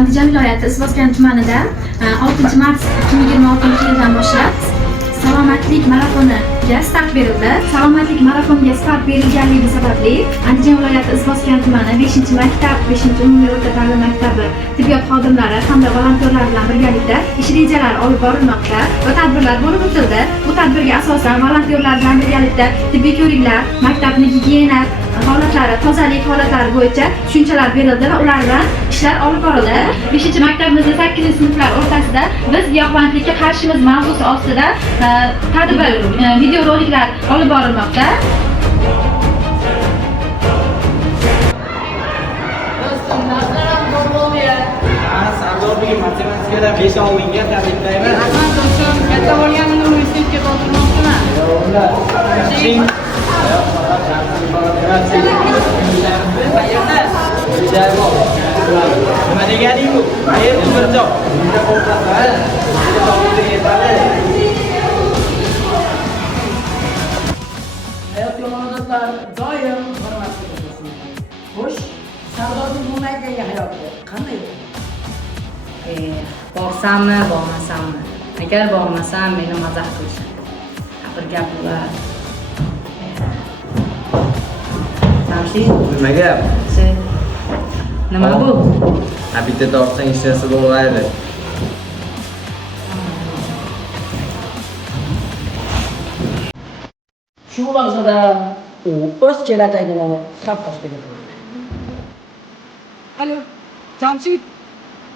Andijon viloyati Isboskan tumanida 6-mart 2026-yildan boshlab salomatlik marafoniga start berildi. Salomatlik marafoniga start berilganligi sababli Andijon viloyati Isboskan tumani 5-maktab, 5-umumiy o'rta ta'lim maktabi tibbiyot xodimlari hamda volontyorlar bilan birgalikda ish rejalari olib borilmoqda va tadbirlar bo'lib o'tildi. Bu tadbirga asosan volontyorlar bilan birgalikda tibbiy ko'riklar, maktabni gigiyena holatlari, tozalik holatlari bo'yicha tushunchalar berildi va ular bilan ishlar olib borildi. 5-maktabimizda 8-sinflar o'rtasida biz giyohvandlikka qarshimiz mavzusi ostida tadbir videoroliklar olib borilmoqda. Sardorlik matematikada 5 olinga tabriklayman. Rahmat do'stim, katta bo'lganimda universitetga topshirmoqchiman. Nima deganing bu? Qayerda bir job? Hayot yomonliklar doim hurmatga bo'lsin. Xo'sh, Sardorning bo'lmaydigan hayoti qanday bo'ladi? Borsammi, bormasammi? Agar bormasam meni mazax qilishadi. Bir gap bo'lar. Jamshid, Nima gap? nima bu? Bitta tortsang ishlasa bo'lmaydi. Shu lahzada u o'z kelajagini xavf ostiga qo'ydi. Alo, Jamshid,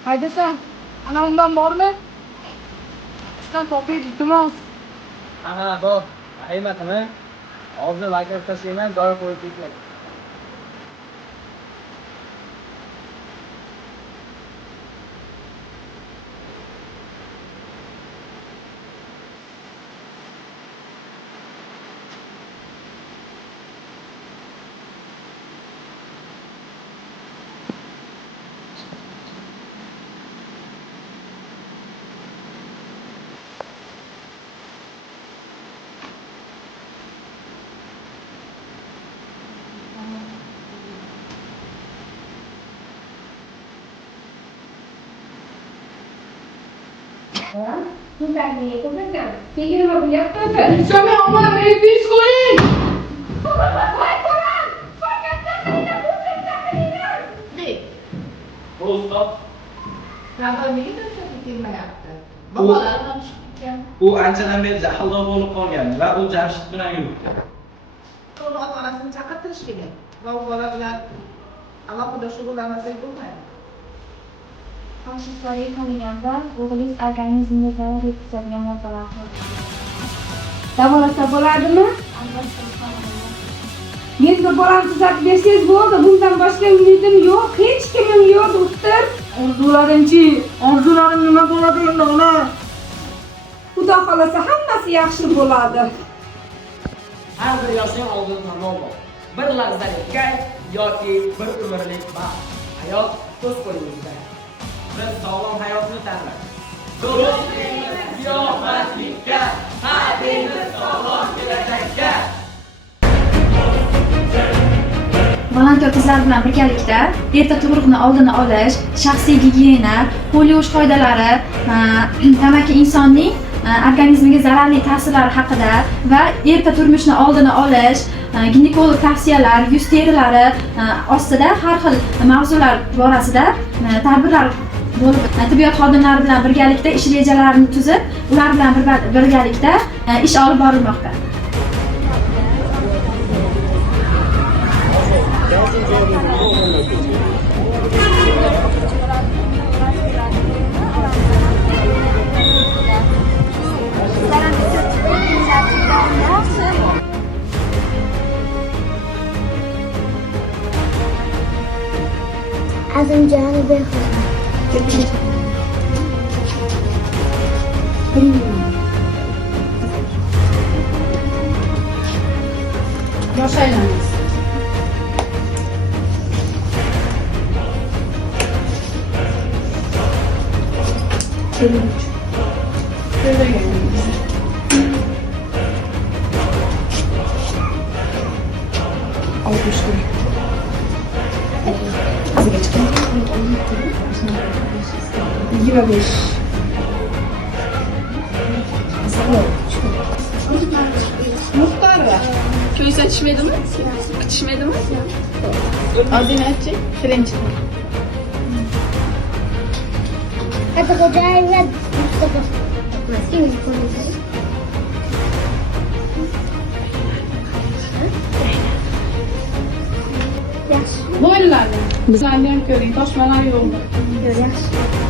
qaydasan? Ana undan bormi? Sizdan topib iltimos. Aha, bor. Haymatmi? Hozir vakil tashlayman, joy qo'yib ketgan. Sana aman nefis koyun. U anchadan beri jahldor bo'lib qolgan va u Jamshid bilan yuribdi. Uni ota-onasini chaqirtirish kerak. Va u bola bilan alohida shug'ullanmasak bo'lmaydi. Xavfsizlik qilganda o'g'lingiz organizmga yetkazadigan moddalar davolasa bo'ladimi? Menga bolamni tuzatib bersangiz bo'ldi. Bundan boshqa umidim yo'q, hech kimim yo'q, doktor. Orzularingchi, orzularing nima bo'ladi endi ona? Xudo xolasa hammasi yaxshi bo'ladi. Har bir yoshning oldin tanlov bor. Bir lahzalik kayf yoki bir umrlik baxt. Hayot o'z qo'lingizda. Biz sog'lom hayotni tanlaymiz. Do'stligimiz giyohvandlikka, qadrimiz sog'lom kelajakka. Volontyor qizlar bilan birgalikda erta tug'ruqni oldini olish, shaxsiy gigiyena, qo'l yuvish qoidalari, tamaki insonning organizmiga zararli ta'sirlari haqida va erta turmushni oldini olish, ginekolog tavsiyalar, yuz terilari ostida har xil mavzular borasida tadbirlar bo'lib, tibbiyot xodimlari bilan birgalikda ish rejalarini tuzib, ular bilan birgalikda ish olib borilmoqda. Azimjani bexabar. Yosh aylanamiz. Alkışlayın. Bize geçelim. 25. Muhtarlar. Köy seçmedi mi? Bitişmedi mi? Adinachi, birinchi. Kategoriler Mustafa. Kim konusu? Yaxshi. Bo'ladi. Bizlarni ham ko'ring, toshmalar yo'lda. Yaxshi.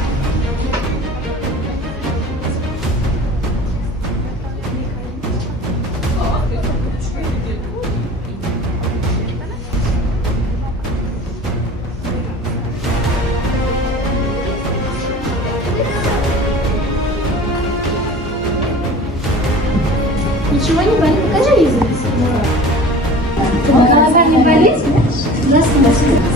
Ничего не болит? Покажи язык. Глаза не болит? Здравствуйте.